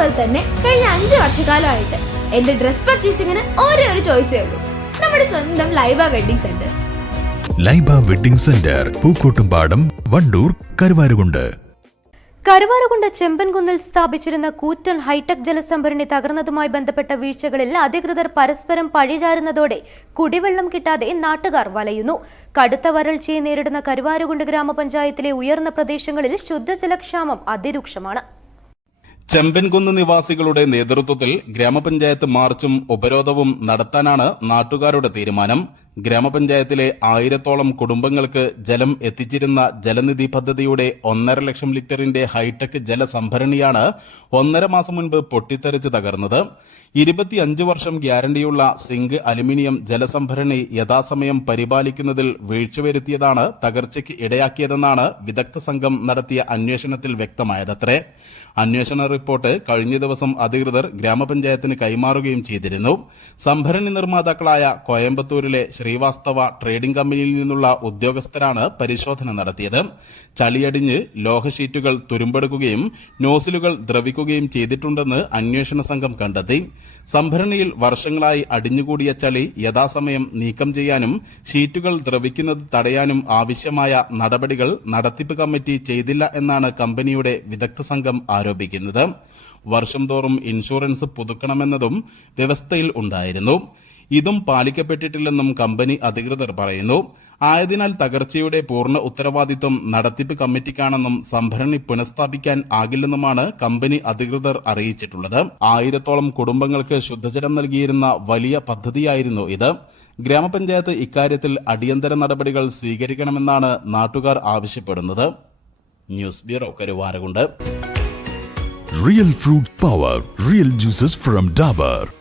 അതുപോലെ തന്നെ കഴിഞ്ഞ അഞ്ച് വർഷക്കാലമായിട്ട് എന്റെ ഡ്രസ് പർച്ചേസിങ്ങിന് ഒരേ ഒരു ചോയ്സേ ഉള്ളൂ. നമ്മുടെ സ്വന്തം Laiba wedding centre. Laiba wedding centre Pookkottumpadam Wandoor Karuvarakundu. Karuvarakundu ചെമ്പൻകുന്നിൽ സ്ഥാപിച്ചിരുന്ന കൂറ്റൻ ഹൈടെക് ജലസംഭരണി തകർന്നതുമായി ബന്ധപ്പെട്ട വീഴ്ചകളിൽ അധികൃതർ പരസ്പരം പഴിചാരുന്നതോടെ കുടിവെള്ളം കിട്ടാതെ നാട്ടുകാർ വലയുന്നു. കടുത്ത വരൾച്ചയെ നേരിടുന്ന കരുവാരുകുണ്ട് ഗ്രാമപഞ്ചായത്തിലെ ഉയർന്ന പ്രദേശങ്ങളിൽ ശുദ്ധജലക്ഷാമം അതിരൂക്ഷമാണ്. ചെമ്പൻകുന്ന് നിവാസികളുടെ നേതൃത്വത്തിൽ ഗ്രാമപഞ്ചായത്ത് മാർച്ചും ഉപരോധവും നടത്താനാണ് നാട്ടുകാരുടെ തീരുമാനം. ഗ്രാമപഞ്ചായത്തിലെ ആയിരത്തോളം കുടുംബങ്ങൾക്ക് ജലം എത്തിച്ചിരുന്ന ജലനിധി പദ്ധതിയുടെ ഒന്നര ലക്ഷം ലിറ്ററിന്റെ ഹൈടെക് ജലസംഭരണിയാണ് ഒന്നര മാസം മുൻപ് പൊട്ടിത്തെറിച്ച് തകർന്നത്. ഇരുപത്തിയഞ്ച് വർഷം ഗ്യാരണ്ടിയുള്ള സിങ്ക് അലുമിനിയം ജലസംഭരണി യഥാസമയം പരിപാലിക്കുന്നതിൽ വീഴ്ച വരുത്തിയതാണ് തകർച്ചയ്ക്ക് ഇടയാക്കിയതെന്നാണ് വിദഗ്ധ സംഘം നടത്തിയ അന്വേഷണത്തിൽ വ്യക്തമായതത്രേ. അന്വേഷണ റിപ്പോർട്ട് കഴിഞ്ഞ ദിവസം അധികൃതർ ഗ്രാമപഞ്ചായത്തിന് കൈമാറുകയും ചെയ്തിരുന്നു. സംഭരണി നിർമ്മാതാക്കളായ കോയമ്പത്തൂരിലെ ശ്രീവാസ്തവ ട്രേഡിംഗ് കമ്പനിയിൽ നിന്നുള്ള ഉദ്യോഗസ്ഥരാണ് പരിശോധന നടത്തിയത്. ചളിയടിഞ്ഞ് ലോഹഷീറ്റുകൾ തുരുമ്പെടുക്കുകയും നോസിലുകൾ ദ്രവിക്കുകയും ചെയ്തിട്ടുണ്ടെന്ന് അന്വേഷണ സംഘം കണ്ടെത്തി. സംഭരണിയിൽ വർഷങ്ങളായി അടിഞ്ഞുകൂടിയ ചളി യഥാസമയം നീക്കം ചെയ്യാനും ഷീറ്റുകൾ ദ്രവിക്കുന്നത് തടയാനും ആവശ്യമായ നടപടികൾ നടത്തിപ്പ് കമ്മിറ്റി ചെയ്തില്ല എന്നാണ് കമ്പനിയുടെ വിദഗ്ധ സംഘം ആരോപിക്കുന്നത്. വർഷം തോറും ഇൻഷുറൻസ് പുതുക്കണമെന്നതും വ്യവസ്ഥയിൽ ഉണ്ടായിരുന്നു. ഇതും പാലിക്കപ്പെട്ടിട്ടില്ലെന്നും കമ്പനി അധികൃതർ പറയുന്നു. ആയതിനാൽ തകർച്ചയുടെ പൂർണ ഉത്തരവാദിത്വം നടത്തിപ്പ് കമ്മിറ്റിക്കാണെന്നും സംഭരണി പുനഃസ്ഥാപിക്കാൻ ആകില്ലെന്നുമാണ് കമ്പനി അധികൃതർ അറിയിച്ചിട്ടുള്ളത്. ആയിരത്തോളം കുടുംബങ്ങൾക്ക് ശുദ്ധജലം നൽകിയിരുന്ന വലിയ പദ്ധതിയായിരുന്നു ഇത്. ഗ്രാമപഞ്ചായത്ത് ഇക്കാര്യത്തിൽ അടിയന്തര നടപടികൾ സ്വീകരിക്കണമെന്നാണ് നാട്ടുകാർ ആവശ്യപ്പെടുന്നത്. News bureau Karuvarakundu. Real fruit power real juices from Dabur